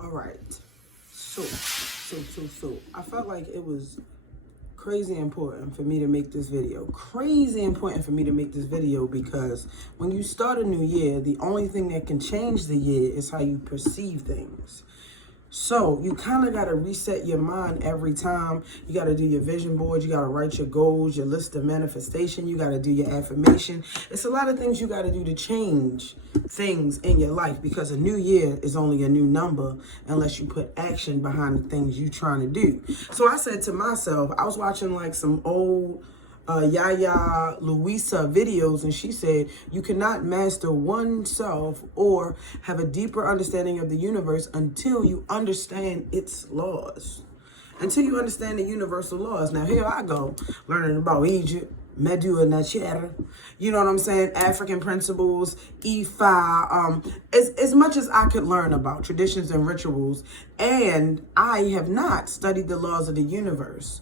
All right. So, I felt like it was crazy important for me to make this video. Crazy important for me to make this video because when you start a new year, the only thing that can change the year is how you perceive things. So you kind of got to reset your mind every time. You got to do your vision board. You got to write your goals, your list of manifestation. You got to do your affirmation. It's a lot of things you got to do to change things in your life because a new year is only a new number unless you put action behind the things you're trying to do. So I said to myself, I was watching like some old Yaya Louisa videos, and she said you cannot master oneself or have a deeper understanding of the universe until you understand its laws. Until you understand the universal laws. Now here I go, learning about Egypt, Medu Chatter, you know what I'm saying? African principles, Ifa, as much as I could learn about traditions and rituals, and I have not studied the laws of the universe.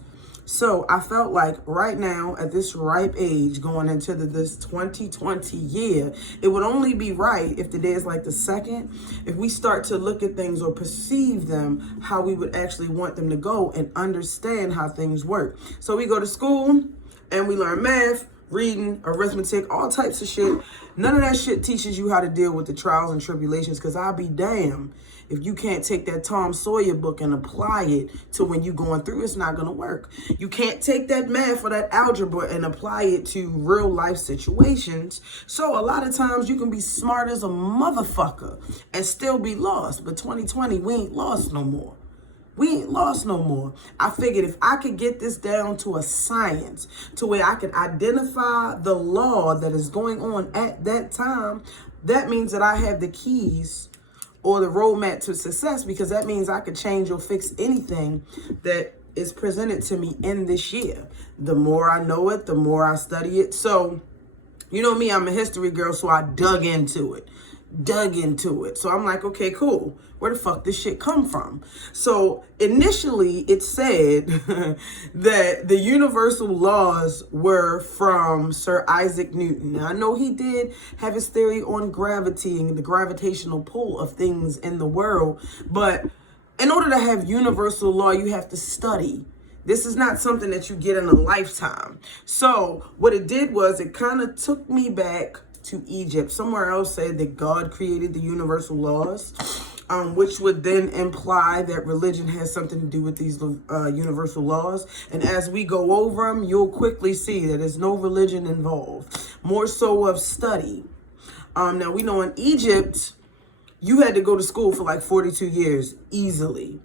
So I felt like right now at this ripe age going into this 2020 year, it would only be right if the day is like the second, if we start to look at things or perceive them how we would actually want them to go and understand how things work. So we go to school and we learn math, reading, arithmetic, all types of shit. None of that shit teaches you how to deal with the trials and tribulations, because I'll be damned if you can't take that Tom Sawyer book and apply it to when you're going through, it's not going to work. You can't take that math or that algebra and apply it to real life situations. So a lot of times you can be smart as a motherfucker and still be lost. But 2020, we ain't lost no more. We ain't lost no more. I figured if I could get this down to a science, to where I can identify the law that is going on at that time, that means that I have the keys or the roadmap to success, because that means I could change or fix anything that is presented to me in this year. The more I know it, the more I study it. So, you know me, I'm a history girl, so I dug into it. So I'm like, okay, cool. Where the fuck this shit come from? So initially it said that the universal laws were from Sir Isaac Newton. Now I know he did have his theory on gravity and the gravitational pull of things in the world, but in order to have universal law, you have to study. This is not something that you get in a lifetime. So what it did was it kind of took me back to Egypt. Somewhere else said that God created the universal laws, which would then imply that religion has something to do with these universal laws. And as we go over them, you'll quickly see that there's no religion involved, more so of study. Now we know in Egypt, you had to go to school for like 42 years easily.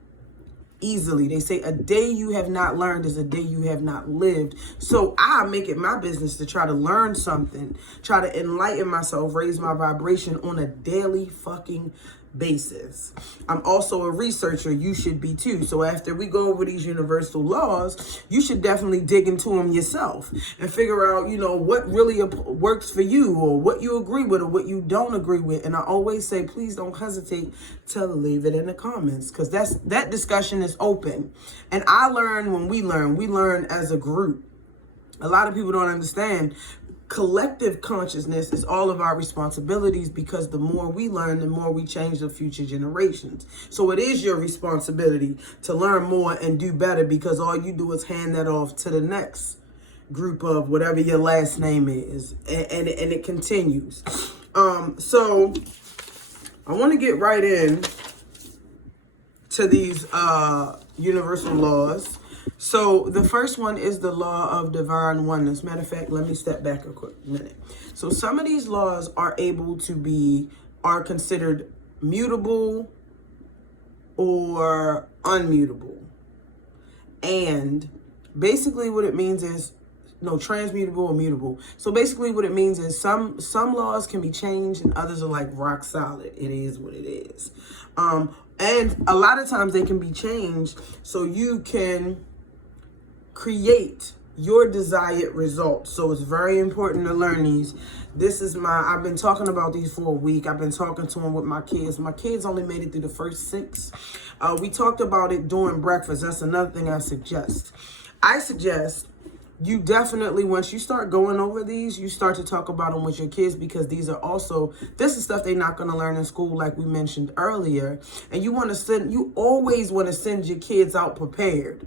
They say a day you have not learned is a day you have not lived. So I make it my business to try to learn something, try to enlighten myself, raise my vibration on a daily fucking basis. I'm also a researcher. You should be too. So after we go over these universal laws, you should definitely dig into them yourself and figure out, you know, what really works for you, or what you agree with or what you don't agree with. And I always say, please don't hesitate to leave it in the comments, because that discussion is open. And I learn when we learn as a group. A lot of people don't understand. Collective consciousness is all of our responsibilities, because the more we learn, the more we change the future generations. So it is your responsibility to learn more and do better, because all you do is hand that off to the next group of whatever your last name is, and it continues. So I want to get right in to these universal laws. So the first one is the law of divine oneness. Matter of fact, let me step back a quick minute. So some of these laws are considered mutable or unmutable. And basically what it means is, transmutable or mutable. So basically what it means is some laws can be changed and others are like rock solid. It is what it is. And a lot of times they can be changed so you can create your desired results. So it's very important to learn these. I've been talking about these for a week. I've been talking to them with my kids. My kids only made it through the first 6. We talked about it during breakfast. That's another thing I suggest. you definitely, once you start going over these, you start to talk about them with your kids, because this is stuff they're not going to learn in school, like we mentioned earlier. And you always want to send your kids out prepared.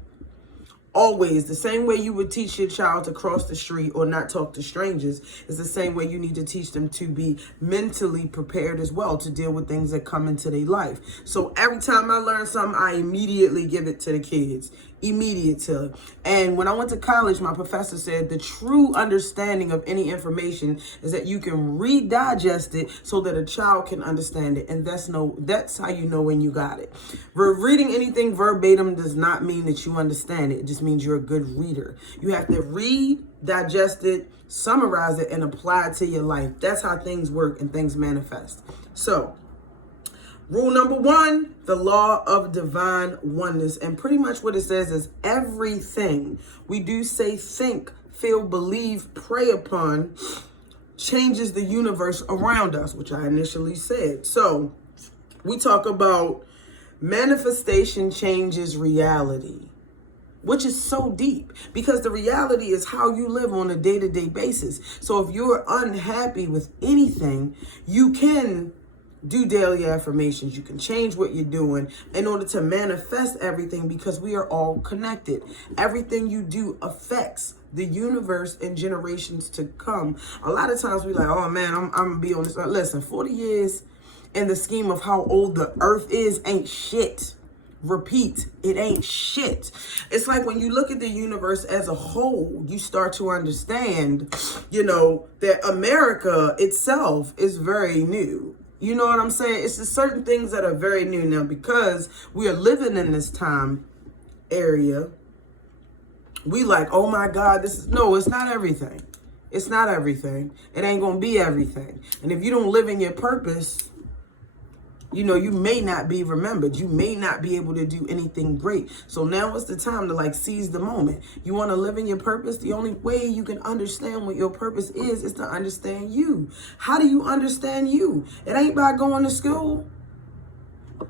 Always. The same way you would teach your child to cross the street or not talk to strangers is the same way you need to teach them to be mentally prepared as well to deal with things that come into their life. So every time I learn something, I immediately give it to the kids. Immediately. And when I went to college, my professor said the true understanding of any information is that you can redigest it so that a child can understand it. And that's how you know when you got it. Reading anything verbatim does not mean that you understand it. It just means you're a good reader. You have to read, digest it, summarize it, and apply it to your life. That's how things work and things manifest. So, rule number 1, the law of divine oneness. And pretty much what it says is everything we do, say, think, feel, believe, pray upon changes the universe around us, which I initially said. So we talk about manifestation changes reality, which is so deep, because the reality is how you live on a day-to-day basis. So if you're unhappy with anything, you can do daily affirmations. You can change what you're doing in order to manifest everything, because we are all connected. Everything you do affects the universe and generations to come. A lot of times we're like, oh man, I'm gonna be on this. Listen, 40 years in the scheme of how old the earth is ain't shit. Repeat, it ain't shit. It's like when you look at the universe as a whole, you start to understand, that America itself is very new. You know what I'm saying? It's just certain things that are very new now, because we are living in this time area. We like, oh my God, it's not everything. It's not everything. It ain't going to be everything. And if you don't live in your purpose, you may not be remembered. You may not be able to do anything great. So now is the time to seize the moment. You want to live in your purpose? The only way you can understand what your purpose is to understand you. How do you understand you? It ain't by going to school.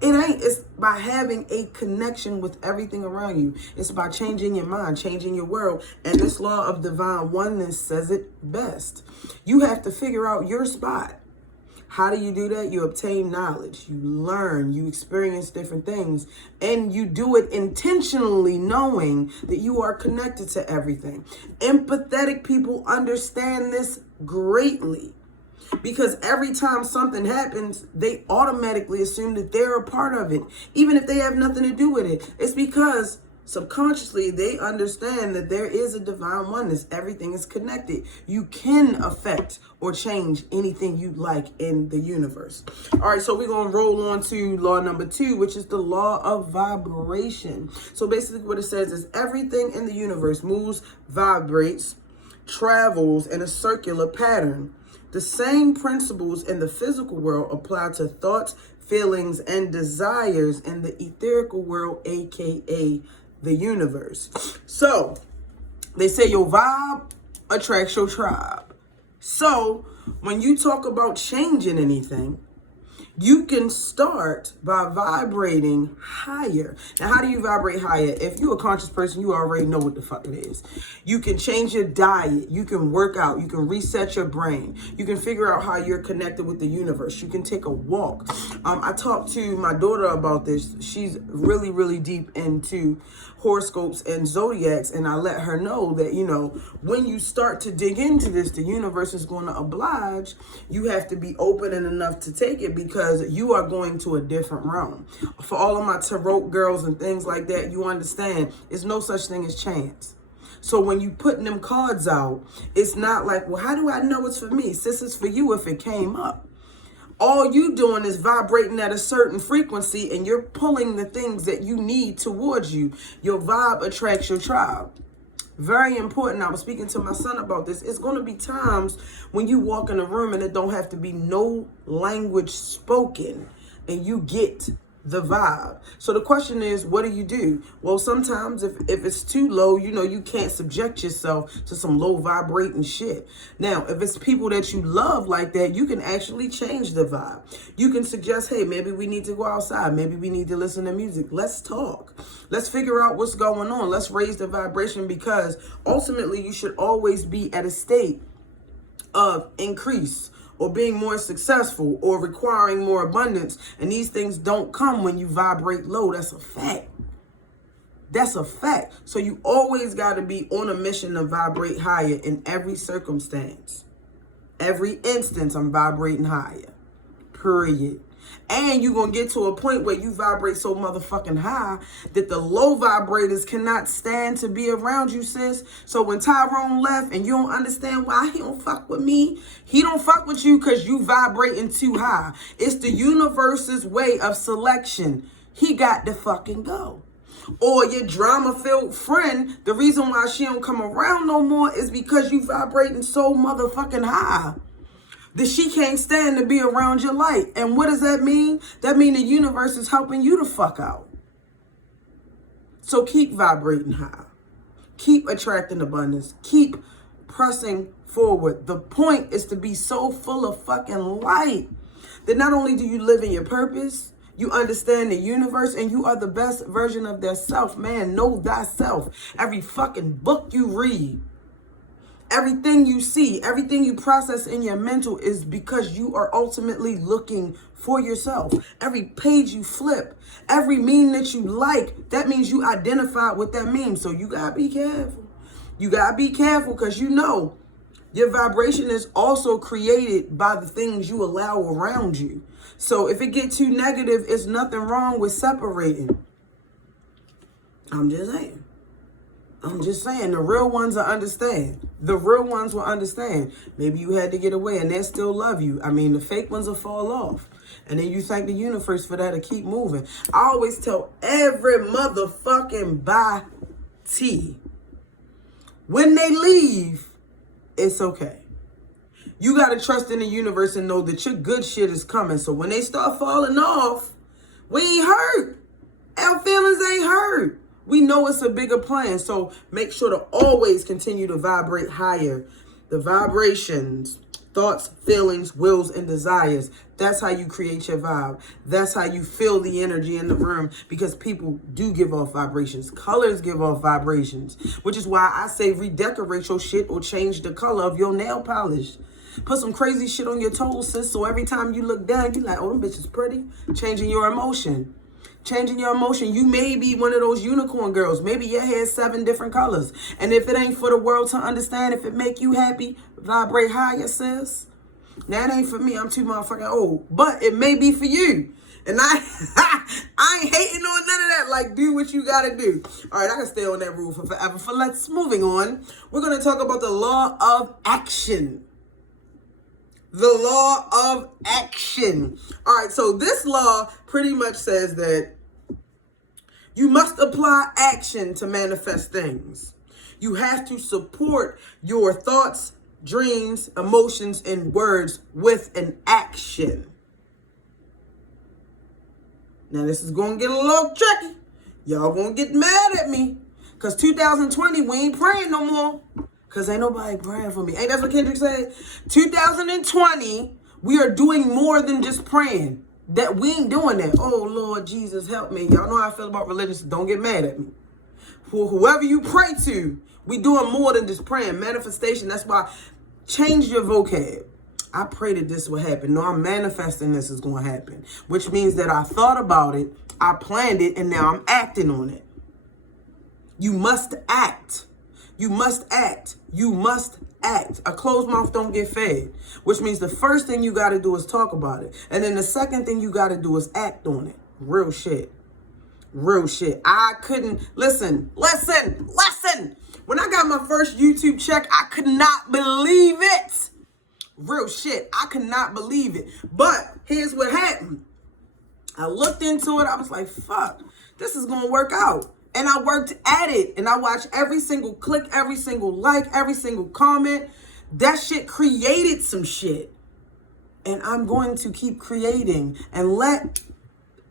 It ain't. It's by having a connection with everything around you. It's by changing your mind, changing your world. And this law of divine oneness says it best. You have to figure out your spot. How do you do that? You obtain knowledge, you learn, you experience different things, and you do it intentionally knowing that you are connected to everything. Empathetic people understand this greatly, because every time something happens, they automatically assume that they're a part of it, even if they have nothing to do with it. It's because subconsciously they understand that there is a divine oneness. Everything is connected. You can affect or change anything you like in the universe. All right, so we're going to roll on to law number 2, which is the law of vibration. So basically what it says is everything in the universe moves, vibrates, travels in a circular pattern. The same principles in the physical world apply to thoughts, feelings, and desires in the etherical world, aka the universe. So they say your vibe attracts your tribe. So when you talk about changing anything, you can start by vibrating higher. Now, how do you vibrate higher? If you're a conscious person, you already know what the fuck it is. You can change your diet. You can work out. You can reset your brain. You can figure out how you're connected with the universe. You can take a walk. I talked to my daughter about this. She's really, really deep into horoscopes and zodiacs, and I let her know that, when you start to dig into this, the universe is going to oblige. You have to be open enough to take it, because you are going to a different realm. For all of my tarot girls and things like that, you understand there's no such thing as chance. So when you putting them cards out, it's not like, well, how do I know it's for me? Sis, it's for you if it came up. All you doing is vibrating at a certain frequency, and you're pulling the things that you need towards you. Your vibe attracts your tribe. Very important. I was speaking to my son about this. It's going to be times when you walk in a room and it don't have to be no language spoken, and you get the vibe. So the question is, what do? Well, sometimes if it's too low, you can't subject yourself to some low vibrating shit. Now, if it's people that you love like that, you can actually change the vibe. You can suggest, hey, maybe we need to go outside. Maybe we need to listen to music. Let's talk. Let's figure out what's going on. Let's raise the vibration, because ultimately you should always be at a state of increase, or being more successful, or requiring more abundance. And these things don't come when you vibrate low. That's a fact. That's a fact. So you always got to be on a mission to vibrate higher in every circumstance. Every instance, I'm vibrating higher. Period. And you're going to get to a point where you vibrate so motherfucking high that the low vibrators cannot stand to be around you, sis. So when Tyrone left and you don't understand why he don't fuck with me, he don't fuck with you because you vibrating too high. It's the universe's way of selection. He got to fucking go. Or your drama-filled friend, the reason why she don't come around no more is because you vibrating so motherfucking high that she can't stand to be around your light. And what does that mean? That means the universe is helping you to fuck out. So keep vibrating high. Keep attracting abundance. Keep pressing forward. The point is to be so full of fucking light that not only do you live in your purpose, you understand the universe, and you are the best version of yourself. Man, know thyself. Every fucking book you read, everything you see, everything you process in your mental is because you are ultimately looking for yourself. Every page you flip, every meme that you like, that means you identified with that meme. So you gotta be careful. You gotta be careful, because your vibration is also created by the things you allow around you. So if it gets too negative, it's nothing wrong with separating. I'm just saying, the real ones will understand. The real ones will understand. Maybe you had to get away and they still love you. I mean, the fake ones will fall off. And then you thank the universe for that to keep moving. I always tell every motherfucking bye-T, when they leave, it's okay. You got to trust in the universe and know that your good shit is coming. So when they start falling off, we ain't hurt. Our feelings ain't hurt. We know it's a bigger plan. So make sure to always continue to vibrate higher. The vibrations, thoughts, feelings, wills, and desires. That's how you create your vibe. That's how you feel the energy in the room, because people do give off vibrations. Colors give off vibrations, which is why I say redecorate your shit or change the color of your nail polish. Put some crazy shit on your toes, sis, so every time you look down, you like, oh, them bitches pretty. Changing your emotion. Changing your emotion. You may be one of those unicorn girls. Maybe your hair's 7 different colors. And if it ain't for the world to understand, if it make you happy, vibrate higher, sis. Now, it ain't for me. I'm too motherfucking old. But it may be for you. And I ain't hating on none of that. Like, do what you gotta do. All right, I can stay on that rule for forever. Moving on. We're going to talk about the law of action. The law of action. All right, so this law pretty much says that you must apply action to manifest things. You have to support your thoughts, dreams, emotions, and words with an action. Now, this is going to get a little tricky. Y'all going to get mad at me, because 2020, we ain't praying no more. Because ain't nobody praying for me. Ain't that what Kendrick said? 2020, we are doing more than just praying. That we ain't doing that. Oh, Lord Jesus, help me. Y'all know how I feel about religion, so don't get mad at me. For whoever you pray to, we doing more than just praying. Manifestation, that's why change your vocab. I pray that this will happen. No, I'm manifesting this is going to happen. Which means that I thought about it, I planned it, and now I'm acting on it. You must act. You must act. You must act. A closed mouth don't get fed. Which means the first thing you got to do is talk about it. And then the second thing you got to do is act on it. Real shit. Real shit. I couldn't... Listen. When I got my first YouTube check, I could not believe it. Real shit. I could not believe it. But here's what happened. I looked into it. I was like, fuck. This is going to work out. And I worked at it, and I watched every single click, every single like, every single comment. That shit created some shit. And I'm going to keep creating and let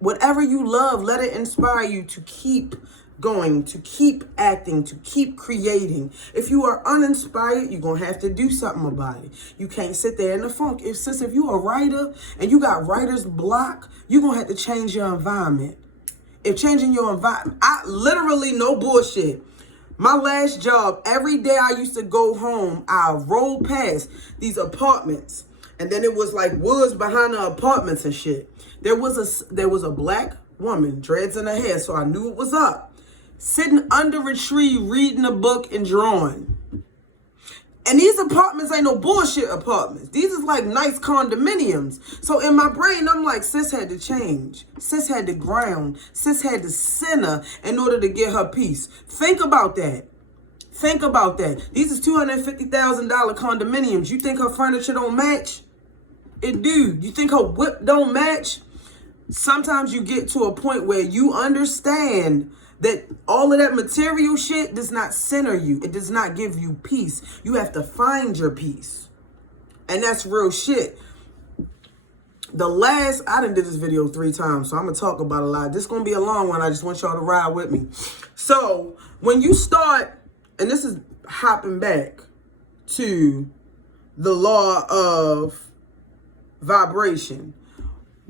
Whatever you love, let it inspire you to keep going, to keep acting, to keep creating. If you are uninspired, you're going to have to do something about it. You can't sit there in the funk. If you're a writer and you got writer's block, you're going to have to change your environment. If changing your environment, I literally, no bullshit. My last job, every day I used to go home, I rolled past these apartments. And then it was like woods behind the apartments and shit. There was a black woman, dreads in her hair, so I knew it was up, sitting under a tree reading a book and drawing. And these apartments ain't no bullshit apartments. These is like nice condominiums. So in my brain, I'm like, sis had to change. Sis had to ground. Sis had to center in order to get her peace. Think about that. Think about that. These is $250,000 condominiums. You think her furniture don't match? It do. You think her whip don't match? Sometimes you get to a point where you understand that all of that material shit does not center you. It does not give you peace. You have to find your peace. And that's real shit. I done did this video 3 times, so I'm going to talk about a lot. This is going to be a long one. I just want y'all to ride with me. So when you start, and this is hopping back to the law of vibration.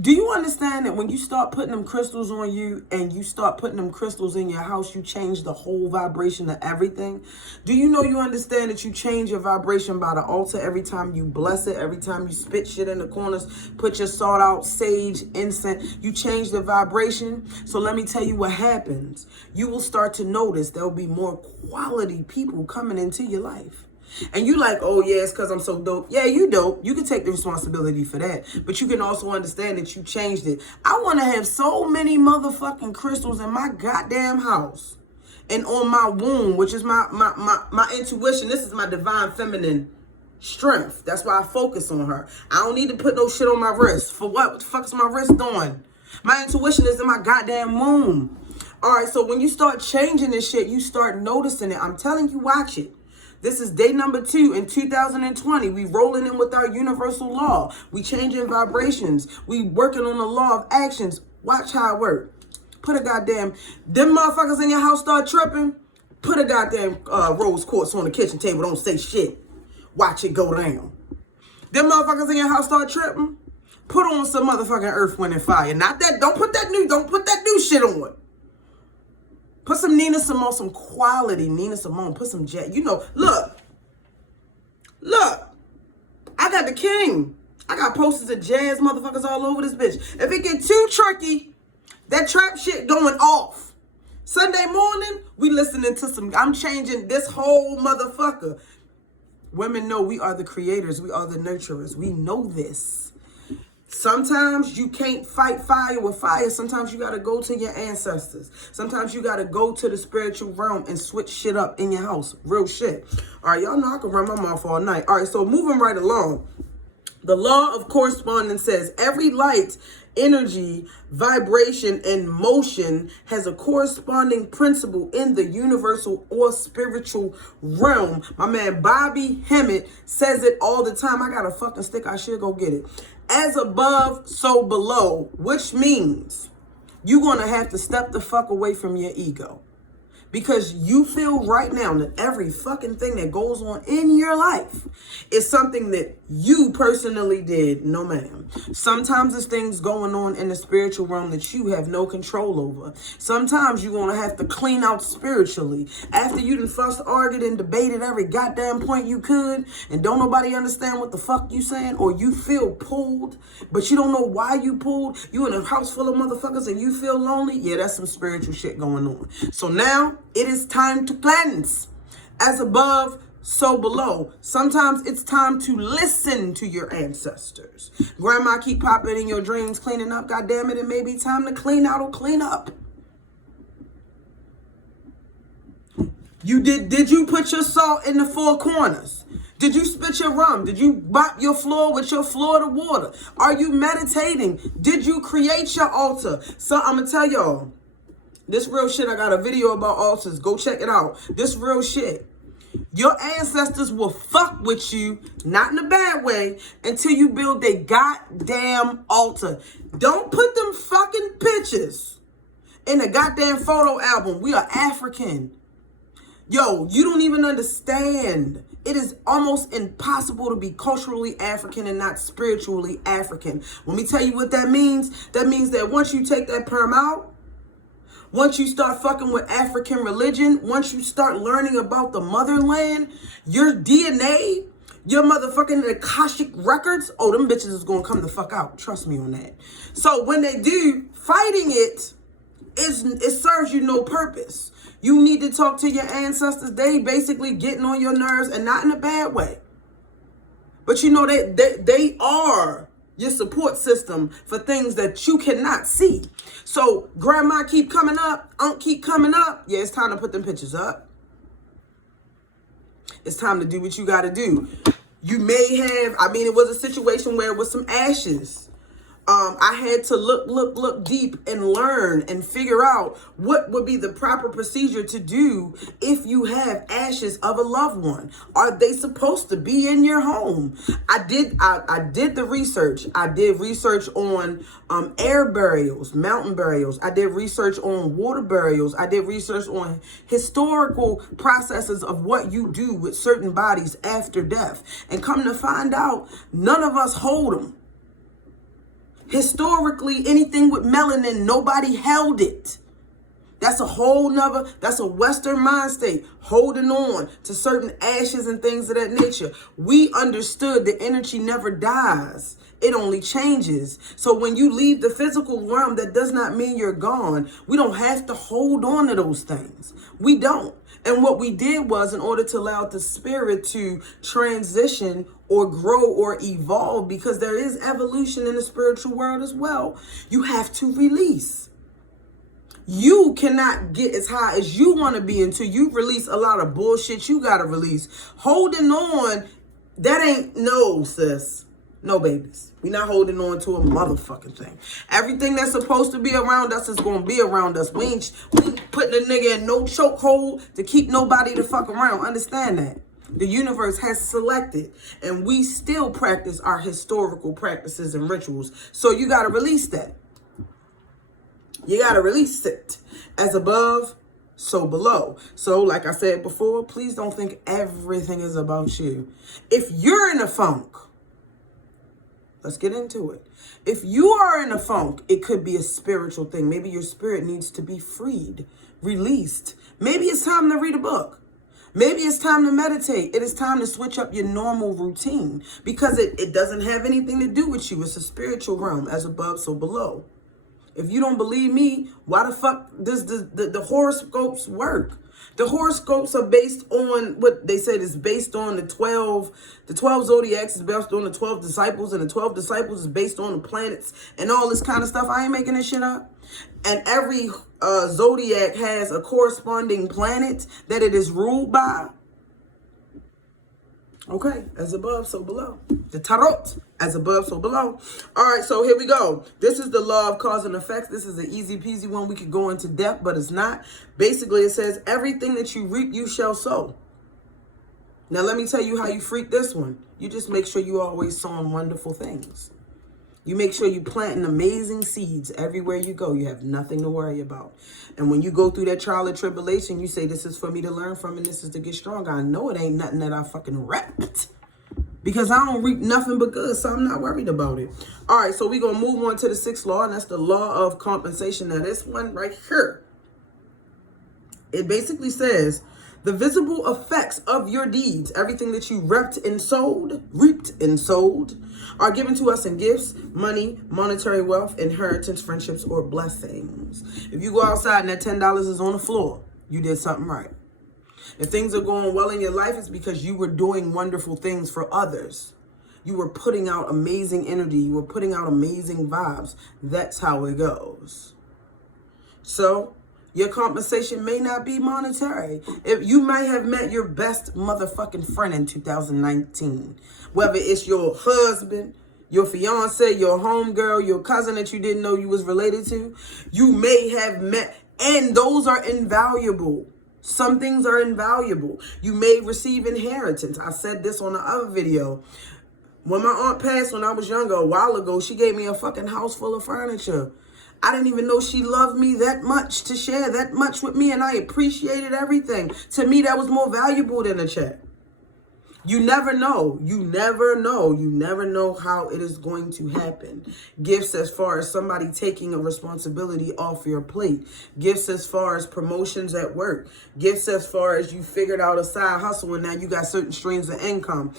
Do you understand that when you start putting them crystals on you and you start putting them crystals in your house, you change the whole vibration of everything? Do you understand that you change your vibration by the altar every time you bless it, every time you spit shit in the corners, put your salt out, sage, incense, you change the vibration? So let me tell you what happens. You will start to notice there will be more quality people coming into your life. And you like, oh yeah, it's because I'm so dope. Yeah, you dope. You can take the responsibility for that. But you can also understand that you changed it. I want to have so many motherfucking crystals in my goddamn house. And on my womb, which is my intuition. This is my divine feminine strength. That's why I focus on her. I don't need to put no shit on my wrist. For what? What the fuck is my wrist doing? My intuition is in my goddamn womb. All right, so when you start changing this shit, you start noticing it. I'm telling you, watch it. This is day number 2 in 2020. We rolling in with our universal law. We changing vibrations. We working on the law of actions. Watch how it work. Put a goddamn, them motherfuckers in your house start tripping. Put a goddamn rose quartz on the kitchen table. Don't say shit. Watch it go down. Them motherfuckers in your house start tripping. Put on some motherfucking earth, wind, and fire. Not that, don't put that new shit on. Put some Nina Simone, some quality Nina Simone. Put some jet. Look. I got the king. I got posters of jazz motherfuckers all over this bitch. If it get too tricky, that trap shit going off. Sunday morning, we listening to some, I'm changing this whole motherfucker. Women know we are the creators. We are the nurturers. We know this. Sometimes you can't fight fire with fire. Sometimes you got to go to your ancestors. Sometimes you got to go to the spiritual realm and switch shit up in your house. Real shit. All right, y'all know I can run my mouth all night. All right, so moving right along. The law of correspondence says every light, energy, vibration, and motion has a corresponding principle in the universal or spiritual realm. My man Bobby Hemmett says it all the time. I got a fucking stick. I should go get it. As above, so below, which means you're going to have to step the fuck away from your ego. Because you feel right now that every fucking thing that goes on in your life is something that you personally did. No, ma'am. Sometimes there's things going on in the spiritual realm that you have no control over. Sometimes you're going to have to clean out spiritually. After you done fussed, argued, and debated every goddamn point you could, and don't nobody understand what the fuck you saying, or you feel pulled, but you don't know why you pulled. You in a house full of motherfuckers and you feel lonely. Yeah, that's some spiritual shit going on. So now, it is time to cleanse. As above, so below. Sometimes it's time to listen to your ancestors. Grandma keep popping in your dreams, cleaning up. God damn it, it may be time to clean out or clean up. Did you put your salt in the 4 corners? Did you spit your rum? Did you mop your floor with your Florida water? Are you meditating? Did you create your altar? So I'm going to tell y'all. This real shit, I got a video about altars. Go check it out. This real shit. Your ancestors will fuck with you, not in a bad way, until you build a goddamn altar. Don't put them fucking pictures ashes in the goddamn photo album. We are African. Yo, you don't even understand. It is almost impossible to be culturally African and not spiritually African. Let me tell you what that means. That means that once you take that perm out, once you start fucking with African religion, once you start learning about the motherland, your DNA, your motherfucking Akashic records, oh, them bitches is gonna come the fuck out. Trust me on that. So when they do, fighting it serves you no purpose. You need to talk to your ancestors. They basically getting on your nerves, and not in a bad way. But you know, they are your support system for things that you cannot see. So grandma keep coming up, aunt keep coming up. Yeah, it's time to put them pictures up. It's time to do what you got to do. You may have, I mean, it was a situation where it was some ashes. I had to look deep and learn and figure out what would be the proper procedure to do if you have ashes of a loved one. Are they supposed to be in your home? I did the research. I did research on air burials, mountain burials. I did research on water burials. I did research on historical processes of what you do with certain bodies after death. And come to find out, none of us hold them. Historically, anything with melanin, nobody held it. That's a whole nother, that's a Western mind state, holding on to certain ashes and things of that nature. We understood the energy never dies. It only changes. So when you leave the physical realm, that does not mean you're gone. We don't have to hold on to those things. We don't. And what we did was, in order to allow the spirit to transition or grow or evolve, because there is evolution in the spiritual world as well, you have to release. You cannot get as high as you want to be until you release a lot of bullshit you got to release. Holding on, that ain't, no, sis. No, babies. We're not holding on to a motherfucking thing. Everything that's supposed to be around us is going to be around us. We ain't putting a nigga in no chokehold to keep nobody to fuck around. Understand that. The universe has selected, and we still practice our historical practices and rituals. So you got to release that. You got to release it. As above, so below. So like I said before, please don't think everything is about you. If you're in a funk, let's get into it. If you are in a funk, it could be a spiritual thing. Maybe your spirit needs to be freed, released. Maybe it's time to read a book. Maybe it's time to meditate. It is time to switch up your normal routine, because it doesn't have anything to do with you. It's a spiritual realm, as above, so below. If you don't believe me, why the fuck does the horoscopes work? The horoscopes are based on what they said is based on the 12 zodiacs is based on the 12 disciples, and the 12 disciples is based on the planets and all this kind of stuff. I ain't making this shit up. And every zodiac has a corresponding planet that it is ruled by. Okay, as above, so below. The tarot, as above, so below. All right, so here we go. This is the law of cause and effects. This is an easy peasy one. We could go into depth, but it's not. Basically, it says, everything that you reap, you shall sow. Now, let me tell you how you freak this one. You just make sure you always sowing wonderful things. You make sure you planting amazing seeds everywhere you go. You have nothing to worry about. And when you go through that trial and tribulation, you say, this is for me to learn from, and this is to get stronger. I know it ain't nothing that I fucking wrecked, because I don't reap nothing but good, so I'm not worried about it. All right, so we're going to move on to the sixth law, and that's the law of compensation. Now, this one right here, it basically says, the visible effects of your deeds, everything that you reaped and sold, are given to us in gifts, money, monetary wealth, inheritance, friendships, or blessings. If you go outside and that $10 is on the floor, you did something right. If things are going well in your life, it's because you were doing wonderful things for others. You were putting out amazing energy. You were putting out amazing vibes. That's how it goes. So your compensation may not be monetary. If you might have met your best motherfucking friend in 2019, whether it's your husband, your fiance, your homegirl, your cousin that you didn't know you was related to, you may have met, and those are invaluable. Some things are invaluable. You may receive inheritance. I said this on the other video. When my aunt passed when I was younger, a while ago, she gave me a fucking house full of furniture. I didn't even know she loved me that much to share that much with me, and I appreciated everything. To me, that was more valuable than a check. You never know. You never know. You never know how it is going to happen. Gifts as far as somebody taking a responsibility off your plate. Gifts as far as promotions at work. Gifts as far as you figured out a side hustle and now you got certain streams of income.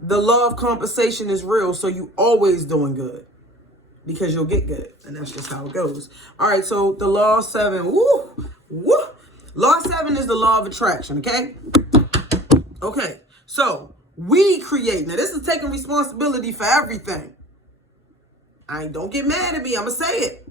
The law of compensation is real, so you always doing good because you'll get good. And that's just how it goes. All right, so the law 7. Law 7 is the law of attraction, okay? Okay. So we create. Now, this is taking responsibility for everything. Don't get mad at me. I'm going to say it.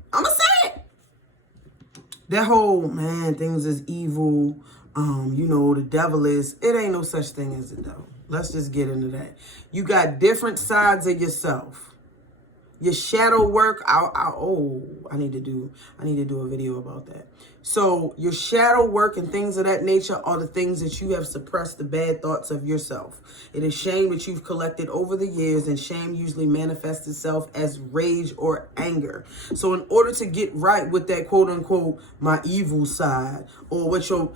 That whole, man, things is evil. The devil is. It ain't no such thing as the devil. Let's just get into that. You got different sides of yourself. Your shadow work. I need to do a video about that. So your shadow work and things of that nature are the things that you have suppressed, the bad thoughts of yourself. It is shame that you've collected over the years, and shame usually manifests itself as rage or anger. So in order to get right with that quote unquote my evil side, or what your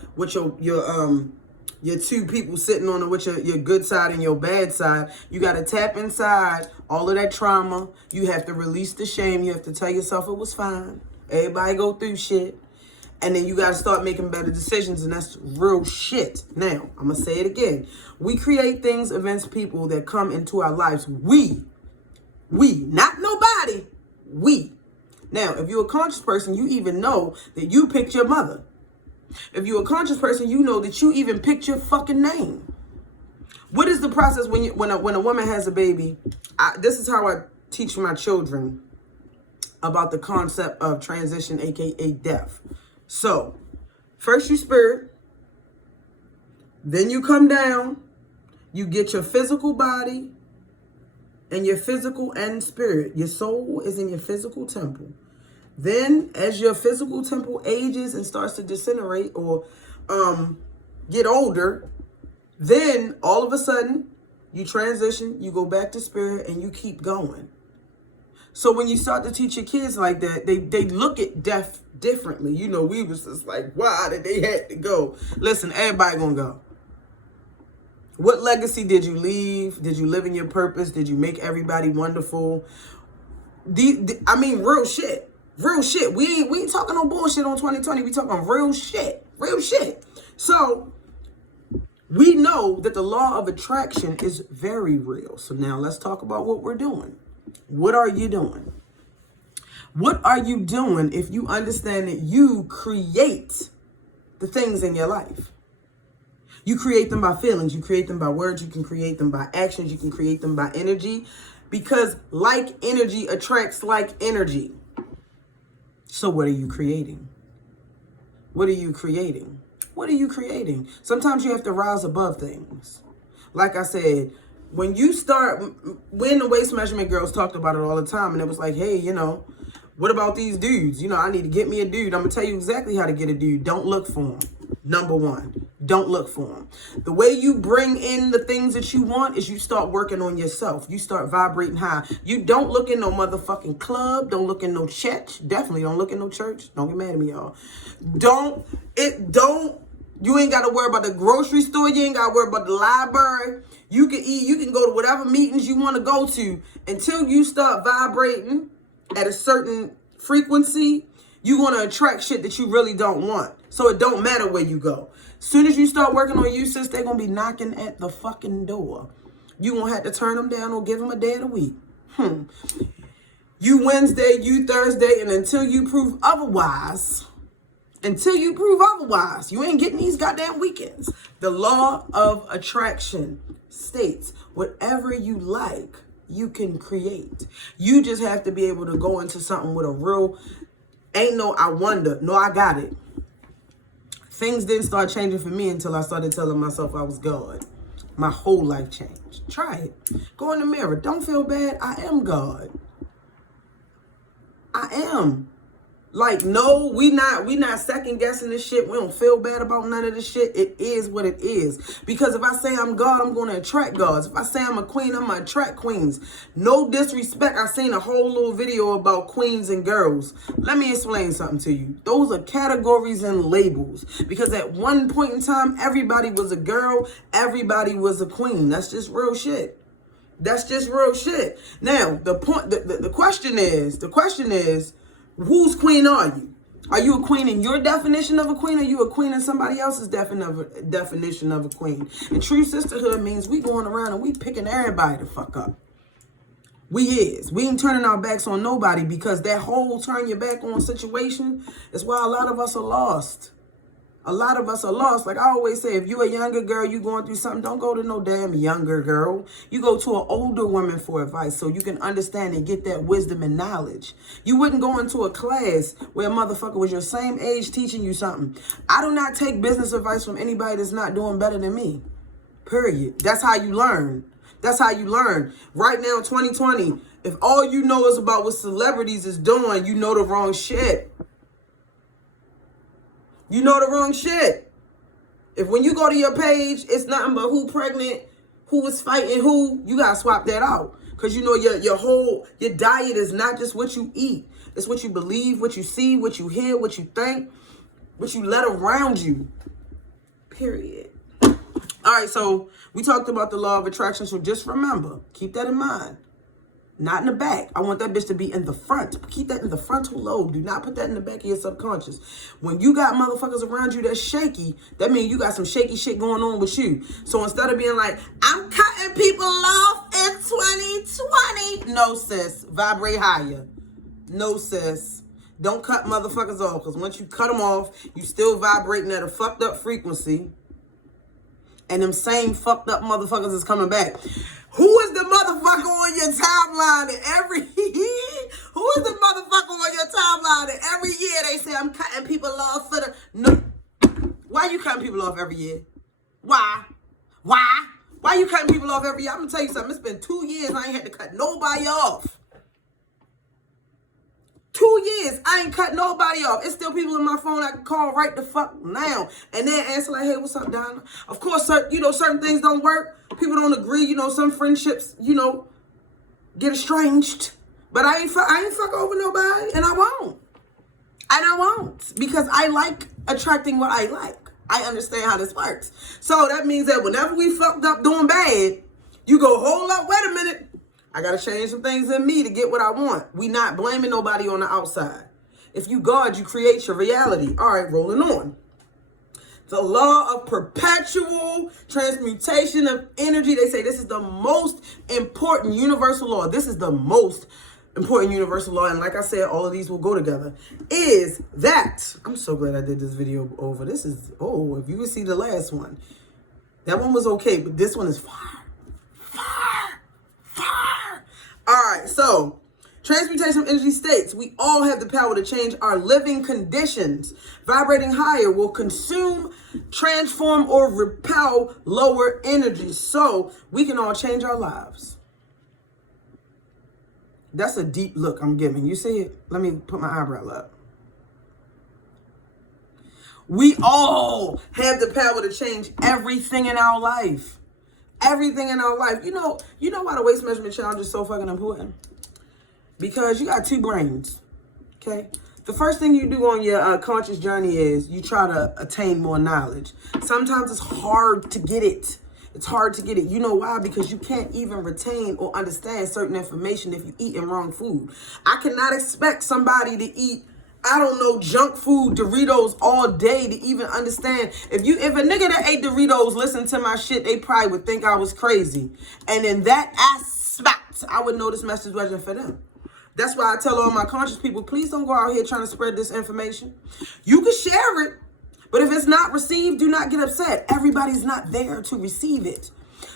two people sitting on with your good side and your bad side, you got to tap inside all of that trauma. You have to release the shame. You have to tell yourself it was fine. Everybody go through shit. And then you got to start making better decisions, and that's real shit. Now, I'm going to say it again. We create things, events, people that come into our lives. We, not nobody, we. Now, if you're a conscious person, you even know that you picked your mother. If you're a conscious person, you know that you even picked your fucking name. What is the process when a woman has a baby? This is how I teach my children about the concept of transition, aka death. So, first you spirit, then you come down, you get your physical body and your physical and spirit. Your soul is in your physical temple. Then, as your physical temple ages and starts to disintegrate or get older, then all of a sudden you transition, you go back to spirit, and you keep going. So when you start to teach your kids like that, they look at death differently. We was just like, why did they have to go? Listen, everybody gonna go. What legacy did you leave? Did you live in your purpose? Did you make everybody wonderful? Real shit. Real shit. We ain't talking no bullshit on 2020. We talking real shit. Real shit. So we know that the law of attraction is very real. So now let's talk about what we're doing. What are you doing? What are you doing if you understand that you create the things in your life? You create them by feelings. You create them by words. You can create them by actions. You can create them by energy, because like energy attracts like energy. So what are you creating? What are you creating? What are you creating? Sometimes you have to rise above things. Like I said, when the waist measurement girls talked about it all the time, and it was like, hey, what about these dudes? I need to get me a dude. I'm going to tell you exactly how to get a dude. Don't look for him. Number one, don't look for him. The way you bring in the things that you want is you start working on yourself. You start vibrating high. You don't look in no motherfucking club. Don't look in no church. Definitely don't look in no church. Don't get mad at me, y'all. You ain't got to worry about the grocery store. You ain't got to worry about the library. You can eat. You can go to whatever meetings you want to go to until you start vibrating at a certain frequency. You're going to attract shit that you really don't want. So it don't matter where you go. As soon as you start working on you, sis, they're going to be knocking at the fucking door. You won't have to turn them down or give them a day of the week. You Wednesday, you Thursday, and until you prove otherwise, you ain't getting these goddamn weekends. The law of attraction states whatever you like, you can create. You just have to be able to go into something with a real, ain't no I wonder, no I got it. Things didn't start changing for me until I started telling myself I was God. My whole life changed. Try it. Go in the mirror. Don't feel bad. I am God. I am. Like, no, we not second guessing this shit. We don't feel bad about none of this shit. It is what it is. Because if I say I'm God, I'm going to attract gods. If I say I'm a queen, I'm going to attract queens. No disrespect. I seen a whole little video about queens and girls. Let me explain something to you. Those are categories and labels. Because at one point in time, everybody was a girl. Everybody was a queen. That's just real shit. That's just real shit. Now, the question is, whose queen are you? Are you a queen in your definition of a queen? Or are you a queen in somebody else's definition of a queen? And true sisterhood means we going around and we picking everybody to fuck up. We ain't turning our backs on nobody, because that whole turn your back on situation is why a lot of us are lost. A lot of us are lost. Like I always say, if you're a younger girl, you going through something, don't go to no damn younger girl. You go to an older woman for advice so you can understand and get that wisdom and knowledge. You wouldn't go into a class where a motherfucker was your same age teaching you something. I do not take business advice from anybody that's not doing better than me. Period. That's how you learn. That's how you learn. Right now, 2020, if all you know is about what celebrities is doing, you know the wrong shit. You know the wrong shit. If when you go to your page, it's nothing but who pregnant, who is fighting who, you gotta swap that out. Because you know your diet is not just what you eat. It's what you believe, what you see, what you hear, what you think, what you let around you. Period. All right, so we talked about the law of attraction. So just remember, keep that in mind. Not in the back. I want that bitch to be in the front. Keep that in the frontal lobe. Do not put that in the back of your subconscious. When you got motherfuckers around you that's shaky, that means you got some shaky shit going on with you. So instead of being like, I'm cutting people off in 2020. No, sis. Vibrate higher. No, sis. Don't cut motherfuckers off. Because once you cut them off, you still vibrating at a fucked up frequency. And them same fucked up motherfuckers is coming back. Who is the motherfucker on your timeline that every who is the motherfucker on your timeline that every year they say I'm cutting people off for the no? Why you cutting people off every year? Why you cutting people off every year? I'm gonna tell you something. It's been 2 years I ain't had to cut nobody off. 2 years, I ain't cut nobody off. It's still people in my phone I can call right the fuck now. And then answer like, hey, what's up, Donna? Of course, certain things don't work. People don't agree. Some friendships, get estranged. But I ain't fuck over nobody, and I won't. And I won't. Because I like attracting what I like. I understand how this works. So that means that whenever we fucked up doing bad, you go, hold up, wait a minute. I got to change some things in me to get what I want. We not blaming nobody on the outside. If you God, you create your reality. All right, rolling on. The law of perpetual transmutation of energy. They say this is the most important universal law. This is the most important universal law. And like I said, all of these will go together. Is that, I'm so glad I did this video over. This is, if you would see the last one. That one was okay, but this one is fire. All right, so transmutation of energy states we all have the power to change our living conditions. Vibrating higher will consume, transform, or repel lower energy, so we can all change our lives. That's a deep look I'm giving. You see it? Let me put my eyebrow up. We all have the power to change everything in our life. Everything in our life. You know why the waist measurement challenge is so fucking important? Because you got two brains, okay? The first thing you do on your conscious journey is you try to attain more knowledge. Sometimes it's hard to get it. It's hard to get it. You know why? Because you can't even retain or understand certain information if you eat in wrong food. I cannot expect somebody to eat, I don't know, junk food, Doritos all day to even understand. If a nigga that ate Doritos listened to my shit, they probably would think I was crazy. And in that aspect, I would know this message wasn't for them. That's why I tell all my conscious people, please don't go out here trying to spread this information. You can share it, but if it's not received, do not get upset. Everybody's not there to receive it.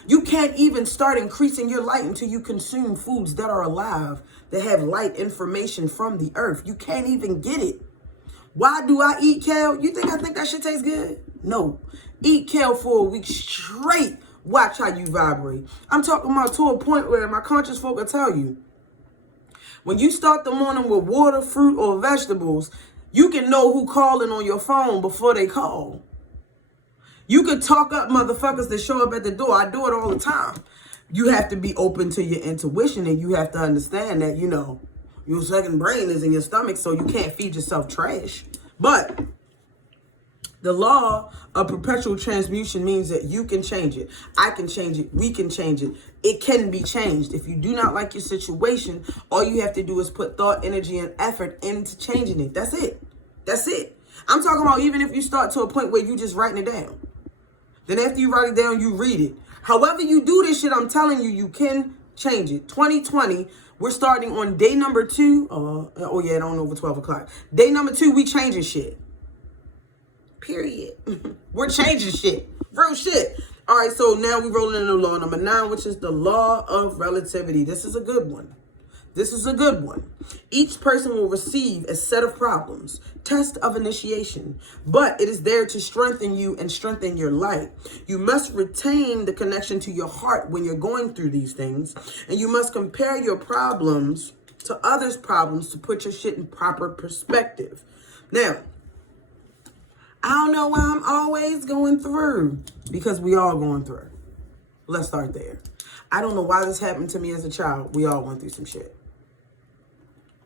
You can't even start increasing your light until you consume foods that are alive, that have light information from the earth. You can't even get it. Why do I eat kale? You think I think that shit tastes good? No. Eat kale for a week straight. Watch how you vibrate. I'm talking about to a point where my conscious folk will tell you, When you start the morning with water, fruit, or vegetables, you can know who calling on your phone before they call. You could talk up motherfuckers that show up at the door. I do it all the time. You have to be open to your intuition, and you have to understand that, you know, your second brain is in your stomach, so you can't feed yourself trash. But the law of perpetual transmutation means that you can change it. I can change it. We can change it. It can be changed. If you do not like your situation, all you have to do is put thought, energy, and effort into changing it. That's it. That's it. I'm talking about even if you start to a point where you just writing it down. Then after you write it down, you read it. However you do this shit, I'm telling you, you can change it. 2020, we're starting on day number 2. Oh yeah, I don't know, over 12 o'clock. Day number 2, we changing shit. Period. We're changing shit. Real shit. All right, so now we're rolling into law number 9, which is the law of relativity. This is a good one. This is a good one. Each person will receive a set of problems, test of initiation, but it is there to strengthen you and strengthen your light. You must retain the connection to your heart when you're going through these things, and you must compare your problems to others' problems to put your shit in proper perspective. Now, I don't know why I'm always going through, because we all going through. Let's start there. I don't know why this happened to me as a child. We all went through some shit.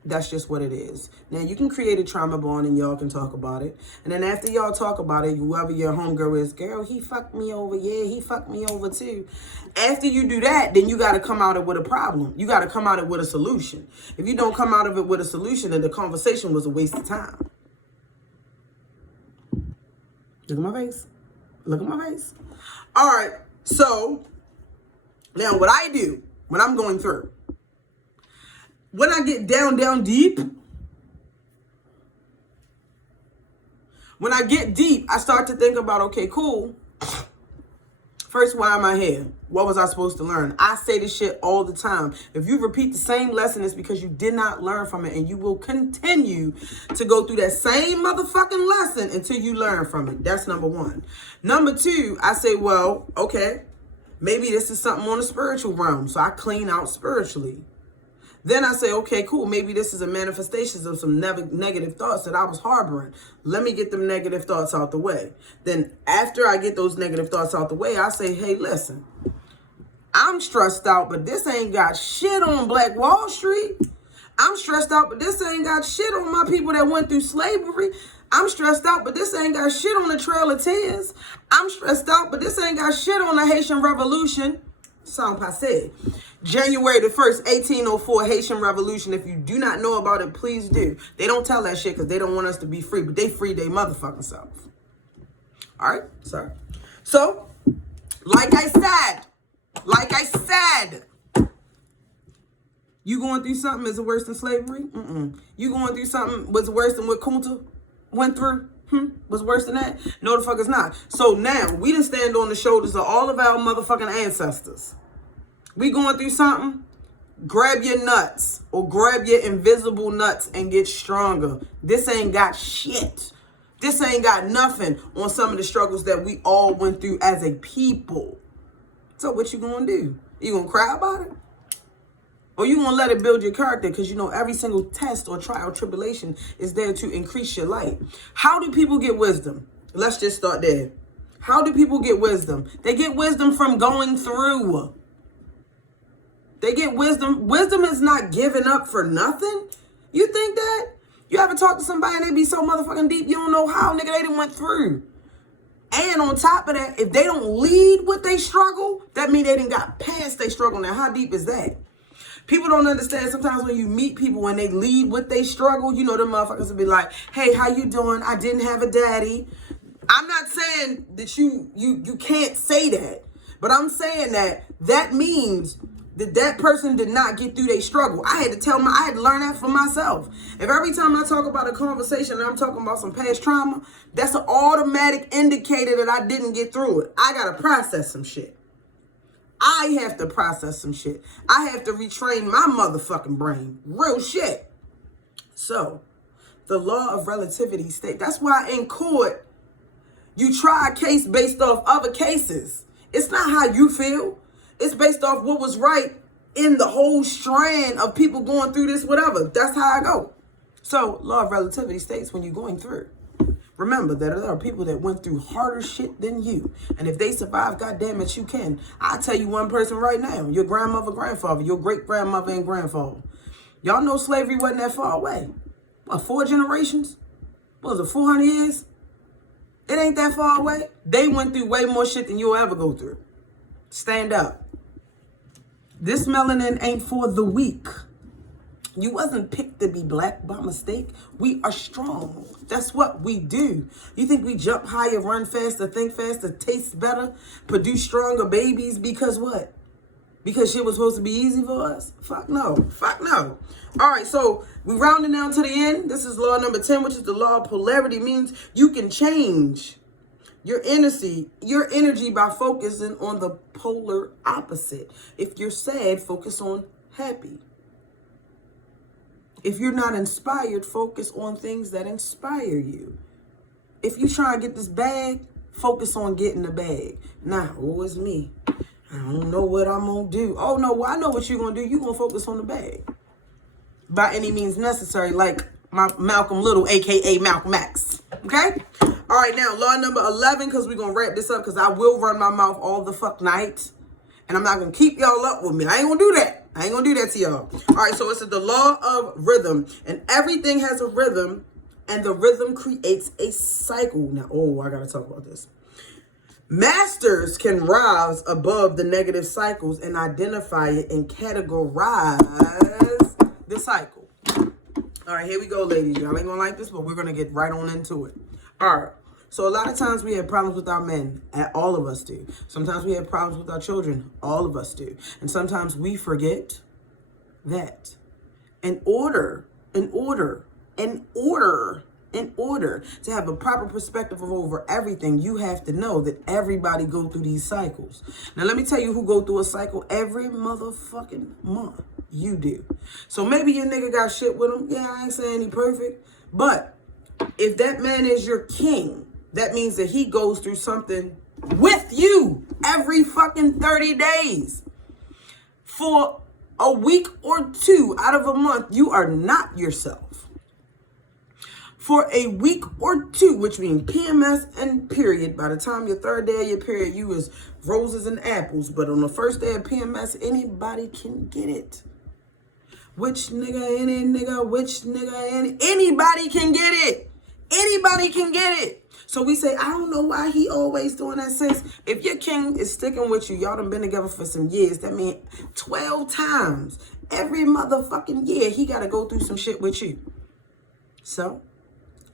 That's just what it is. Now, you can create a trauma bond and y'all can talk about it. And then after y'all talk about it, whoever your homegirl is, girl, he fucked me over. Yeah, he fucked me over too. After you do that, then you got to come out of it with a problem. You got to come out of it with a solution. If you don't come out of it with a solution, then the conversation was a waste of time. Look at my face. Look at my face. All right. So now what I do when I'm going through, when I get down deep, when I get deep, I start to think about, okay, cool. First, why am I here? What was I supposed to learn? I say this shit all the time. If you repeat the same lesson, it's because you did not learn from it, and you will continue to go through that same motherfucking lesson until you learn from it. That's number 1. Number 2, I say, well, okay, maybe this is something on the spiritual realm, so I clean out spiritually. Then I say, okay, cool. Maybe this is a manifestation of some negative thoughts that I was harboring. Let me get them negative thoughts out the way. Then after I get those negative thoughts out the way, I say, hey, listen, I'm stressed out, but this ain't got shit on Black Wall Street. I'm stressed out, but this ain't got shit on my people that went through slavery. I'm stressed out, but this ain't got shit on the Trail of Tears. I'm stressed out, but this ain't got shit on the Haitian Revolution. Sound passé. January the 1st, 1804, Haitian Revolution. If you do not know about it, please do. They don't tell that shit because they don't want us to be free, but they freed their motherfucking self. All right? Sorry. So, like I said, you going through something is worse than slavery? You going through something was worse than what Kunta went through? Was worse than that? No, the fuck it's not. So now, we done stand on the shoulders of all of our motherfucking ancestors. We going through something? Grab your nuts or grab your invisible nuts and get stronger. This ain't got shit. This ain't got nothing on some of the struggles that we all went through as a people. So what you gonna do? You gonna cry about it? Or you gonna let it build your character? Because you know every single test or trial or tribulation is there to increase your light. How do people get wisdom? Let's just start there. How do people get wisdom? They get wisdom from going through. They get wisdom. Wisdom is not giving up for nothing. You think that? You ever talk to somebody and they be so motherfucking deep, you don't know how, nigga, they done went through. And on top of that, if they don't lead with they struggle, that means they done got past they struggle. Now, how deep is that? People don't understand sometimes when you meet people and they lead with they struggle, you know, them motherfuckers will be like, hey, how you doing? I didn't have a daddy. I'm not saying that you can't say that, but I'm saying that means that person did not get through their struggle. I had to learn that for myself. If every time I talk about a conversation and I'm talking about some past trauma, that's an automatic indicator that I didn't get through it. I got to process some shit. I have to process some shit. I have to retrain my motherfucking brain. Real shit. So, the law of relativity state. That's why in court, you try a case based off other cases. It's not how you feel. It's based off what was right in the whole strand of people going through this, whatever. That's how I go. So law of relativity states when you're going through, remember that there are people that went through harder shit than you. And if they survive, goddamn it, you can. I'll tell you one person right now, your grandmother, grandfather, your great-grandmother and grandfather. Y'all know slavery wasn't that far away. What, 4 generations? What was it, 400 years? It ain't that far away. They went through way more shit than you'll ever go through. Stand up. This melanin ain't for the weak. You wasn't picked to be black by mistake. We are strong. That's what we do. You think we jump higher, run faster, think faster, taste better, produce stronger babies because what? Because shit was supposed to be easy for us? Fuck no. Fuck no. All right, so we rounding down to the end. This is law number 10, which is the law of polarity. Means you can change your energy by focusing on the polar opposite. If you're sad, focus on happy. If you're not inspired, focus on things that inspire you. If you try to get this bag, focus on getting the bag. Nah, oh, it's me. I don't know what I'm going to do. Oh, no, well, I know what you're going to do. You're going to focus on the bag. By any means necessary, like my Malcolm Little, a.k.a. Malcolm X. Okay? All right, now, law number 11, because we're going to wrap this up, because I will run my mouth all the fuck night. And I'm not going to keep y'all up with me. I ain't going to do that. I ain't going to do that to y'all. All right, so it's the law of rhythm. And everything has a rhythm, and the rhythm creates a cycle. Now, oh, I got to talk about this. Masters can rise above the negative cycles and identify it and categorize the cycle. All right, here we go, ladies. Y'all ain't going to like this, but we're going to get right on into it. All right. So a lot of times we have problems with our men, all of us do. Sometimes we have problems with our children, all of us do. And sometimes we forget that in order to have a proper perspective of over everything, you have to know that everybody go through these cycles. Now, let me tell you who go through a cycle every motherfucking month. You do. So maybe your nigga got shit with him. Yeah, I ain't saying he perfect. But if that man is your king, that means that he goes through something with you every fucking 30 days. For a week or two out of a month, you are not yourself. For a week or two, which means PMS and period, by the time your third day of your period, you is roses and apples. But on the first day of PMS, anybody can get it. Which nigga, any nigga, which nigga, anybody can get it. Anybody can get it. So we say, I don't know why he always doing that, sis. If your king is sticking with you, y'all done been together for some years. That means 12 times every motherfucking year he got to go through some shit with you. So,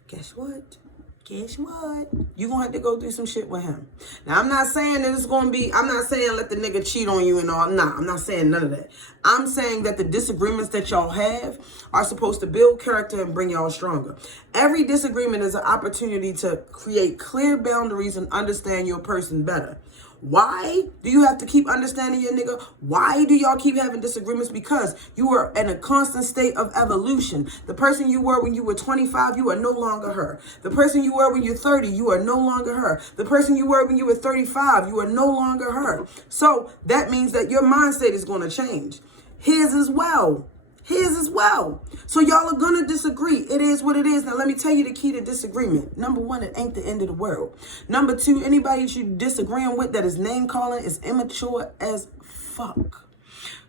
guess what? Guess what? You're going to have to go through some shit with him. Now, I'm not saying that it's going to be, I'm not saying let the nigga cheat on you and all. Nah, I'm not saying none of that. I'm saying that the disagreements that y'all have are supposed to build character and bring y'all stronger. Every disagreement is an opportunity to create clear boundaries and understand your person better. Why do you have to keep understanding your nigga? Why do y'all keep having disagreements? Because you are in a constant state of evolution. The person you were when you were 25, you are no longer her. The person you were when you're 30, you are no longer her. The person you were when you were 35, you are no longer her. So that means that your mind state is going to change. His as well. His as well. So y'all are going to disagree. It is what it is. Now, let me tell you the key to disagreement. Number one, it ain't the end of the world. Number two, anybody that you're disagreeing with that is name calling is immature as fuck.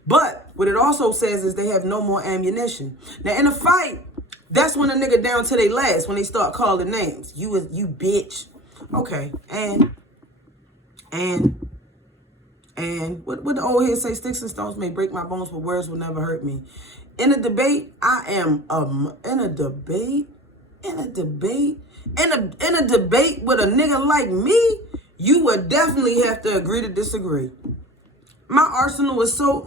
But what it also says is they have no more ammunition. Now, in a fight, that's when a nigga down to their last, when they start calling names. You bitch. Okay, and what the old head say, sticks and stones may break my bones, but words will never hurt me. In a debate, in a debate with a nigga like me, you would definitely have to agree to disagree. My arsenal is so,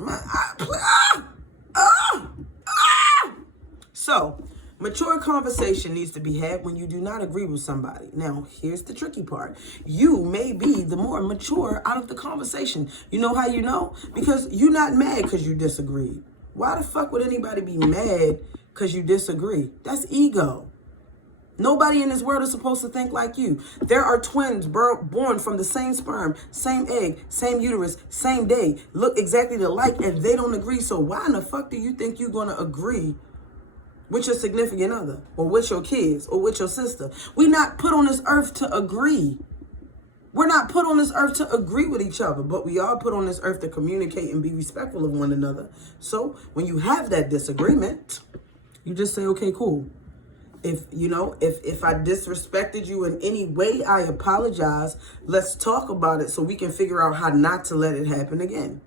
so mature conversation needs to be had when you do not agree with somebody. Now, here's the tricky part. You may be the more mature out of the conversation. You know how you know? Because you're not mad because you disagreed. Why the fuck would anybody be mad because you disagree? That's ego. Nobody in this world is supposed to think like you. There are twins born from the same sperm, same egg, same uterus, same day, look exactly alike, and they don't agree. So why in the fuck do you think you're going to agree with your significant other or with your kids or with your sister? We're not put on this earth to agree. We're not put on this earth to agree with each other, but we are put on this earth to communicate and be respectful of one another. So when you have that disagreement, you just say, okay, cool. If I disrespected you in any way, I apologize. Let's talk about it so we can figure out how not to let it happen again.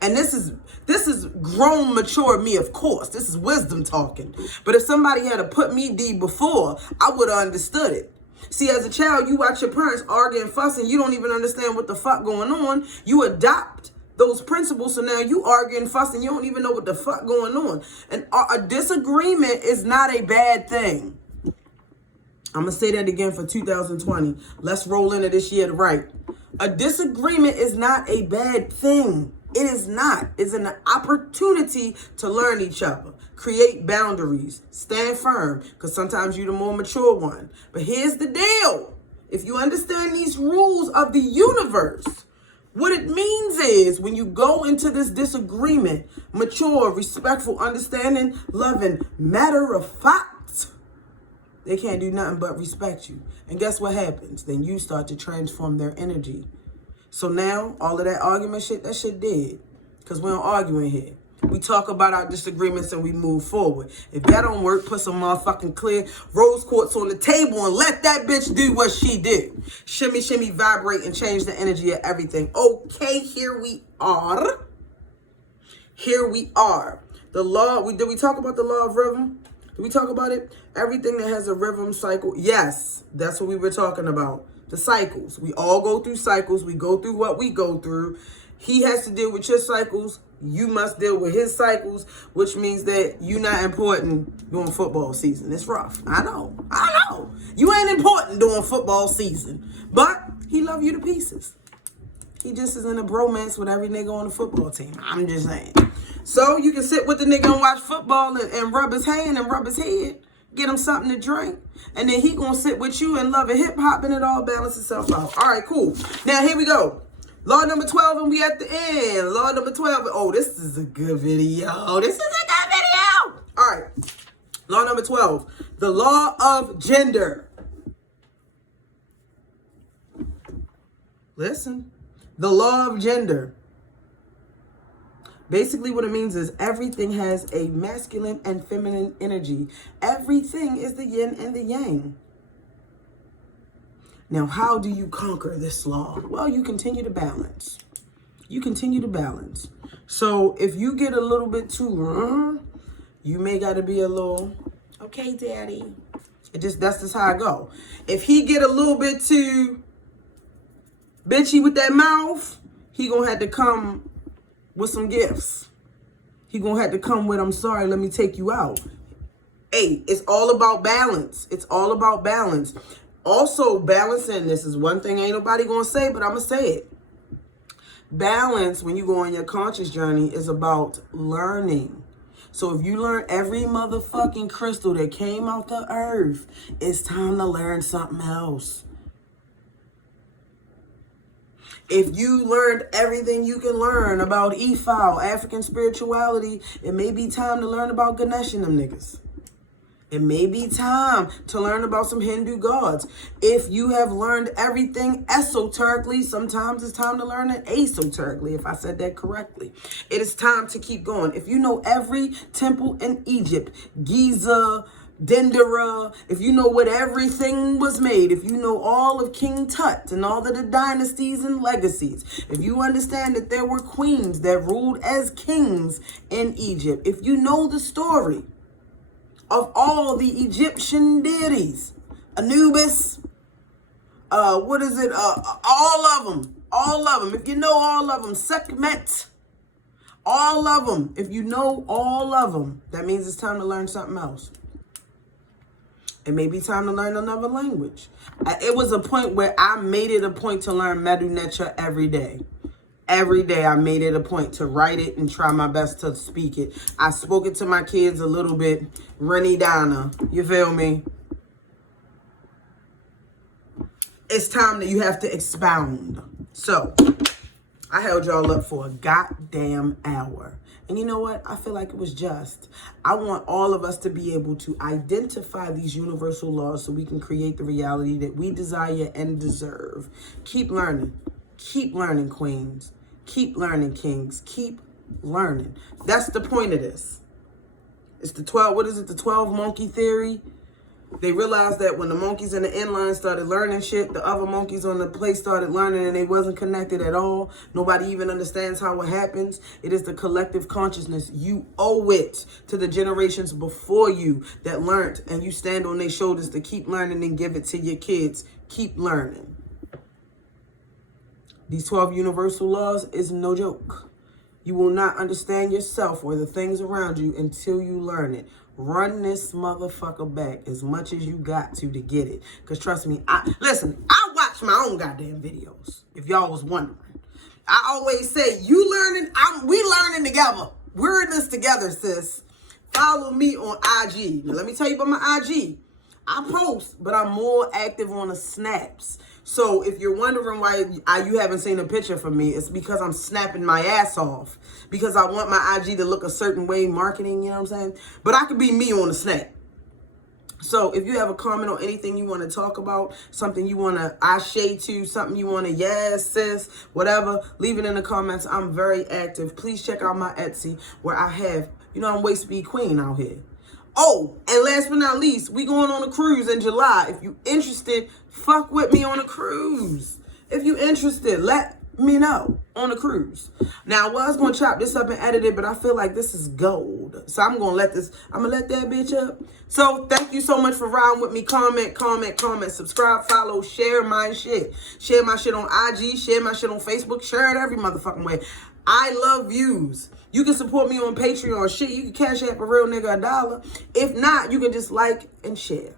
And this is grown, mature me, of course. This is wisdom talking. But if somebody had to put me D before, I would have understood it. See, as a child, you watch your parents argue and fuss, and you don't even understand what the fuck going on. You adopt those principles, so now you argue and fuss, and you don't even know what the fuck going on. And a disagreement is not a bad thing. I'm going to say that again for 2020. Let's roll into this year right. A disagreement is not a bad thing. It is not. It's an opportunity to learn each other. Create boundaries. Stand firm, because sometimes you're the more mature one. But here's the deal. If you understand these rules of the universe, what it means is when you go into this disagreement, mature, respectful, understanding, loving, matter of fact, they can't do nothing but respect you. And guess what happens? Then you start to transform their energy. So now, all of that argument shit, that shit dead. Because we don't argue in here. We talk about our disagreements and we move forward. If that don't work, put some motherfucking clear rose quartz on the table and let that bitch do what she did. Shimmy, shimmy, vibrate, and change the energy of everything. Okay, here we are. Here we are. The law, did we talk about the law of rhythm? Did we talk about it? Everything that has a rhythm cycle. Yes, that's what we were talking about. The cycles. We all go through cycles. We go through what we go through. He has to deal with your cycles. You must deal with his cycles, which means that you're not important during football season. It's rough. I know. You ain't important during football season. But he love you to pieces. He just is in a bromance with every nigga on the football team. I'm just saying. So you can sit with the nigga and watch football and rub his hand and rub his head. Get him something to drink. And then he gonna sit with you and love a hip hop and it all balance itself out. All right, cool. Now here we go. Law number 12 and we at the end. Law number 12. Oh, this is a good video. This is a good video. All right. Law number 12. The law of gender. Listen. The law of gender. Basically what it means is everything has a masculine and feminine energy. Everything is the yin and the yang. Now, how do you conquer this law? Well, you continue to balance. You continue to balance. So if you get a little bit too, you may got to be a little, okay, daddy. That's just how I go. If he get a little bit too bitchy with that mouth, he gonna have to come with some gifts. He gonna have to come with, I'm sorry, let me take you out. Hey, it's all about balance. It's all about balance. Also, balancing, this is one thing ain't nobody gonna say, but I'm gonna say it. Balance, when you go on your conscious journey, is about learning. So if you learn every motherfucking crystal that came out the earth, it's time to learn something else. If you learned everything you can learn about Efau, African spirituality, it may be time to learn about Ganesh and them niggas. It may be time to learn about some Hindu gods. If you have learned everything esoterically, sometimes it's time to learn it esoterically, if I said that correctly. It is time to keep going. If you know every temple in Egypt, Giza, Dendera, if you know what everything was made, if you know all of King Tut and all of the dynasties and legacies, if you understand that there were queens that ruled as kings in Egypt, if you know the story of all the Egyptian deities, Anubis, all of them, if you know all of them, Sekhmet, all of them, if you know all of them, that means it's time to learn something else. It may be time to learn another language. It was a point where I made it a point to learn Medu Neter every day. Every day I made it a point to write it and try my best to speak it. I spoke it to my kids a little bit. Rennie Donna, you feel me? it's time that you have to expound. So I held y'all up for a goddamn hour. And you know what? I feel like it was just. I want all of us to be able to identify these universal laws so we can create the reality that we desire and deserve. Keep learning. Keep learning, queens. Keep learning, kings. Keep learning. That's the point of this. It's the 12 monkey theory. They realized that when the monkeys in the inline started learning shit, the other monkeys on the place started learning and they wasn't connected at all. Nobody even understands how it happens. It is the collective consciousness. You owe it to the generations before you that learned, and you stand on their shoulders to keep learning and give it to your kids. Keep learning. These 12 universal laws is no joke. You will not understand yourself or the things around you until you learn it. Run this motherfucker back as much as you got to get it. Because trust me, I watch my own goddamn videos, if y'all was wondering. I always say, you learning, we learning together. We're in this together, sis. Follow me on IG. Now, let me tell you about my IG. I post, but I'm more active on the snaps. So if you're wondering why you haven't seen a picture from me, it's because I'm snapping my ass off. Because I want my IG to look a certain way, marketing, you know what I'm saying? But I could be me on the snap. So if you have a comment on anything you want to talk about, something you want to shade to, something you want to yes, sis, whatever, leave it in the comments. I'm very active. Please check out my Etsy where I have, I'm Waist Speed Queen out here. Oh, and last but not least, we going on a cruise in July. If you interested, fuck with me on a cruise. If you interested, let me know on a cruise. Now, I was going to chop this up and edit it, but I feel like this is gold. So I'm going to let that bitch up. So thank you so much for riding with me. Comment, subscribe, follow, share my shit. Share my shit on IG, share my shit on Facebook, share it every motherfucking way. I love views. You can support me on Patreon. Shit, you can cash app a real nigga $1. If not, you can just like and share.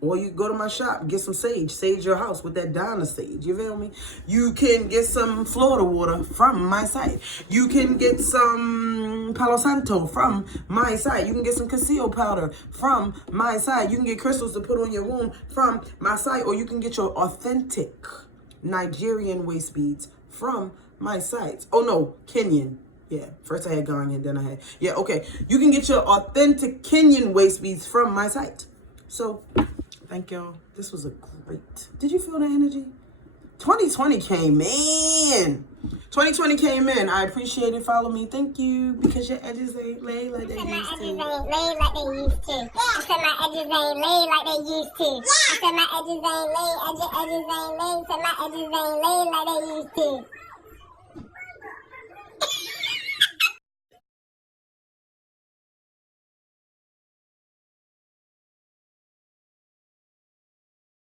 Or you can go to my shop and get some sage. Sage your house with that Donna sage. You feel me? You can get some Florida water from my site. You can get some Palo Santo from my site. You can get some Casio powder from my site. You can get crystals to put on your wound from my site. Or you can get your authentic Nigerian waist beads from my site. Oh no, Kenyan. Yeah, first I had Ghanaian, then I had, okay. You can get your authentic Kenyan waist beads from my site. So, thank y'all. This was a great, did you feel the energy? 2020 came in. 2020 came in. I appreciate it. Follow me. Thank you. Because your edges ain't laid like they used to. My edges ain't laid like they used to. I said my edges ain't laid like they used to. I said my edges ain't laid, edges ain't laid. Said my edges ain't laid like they used to.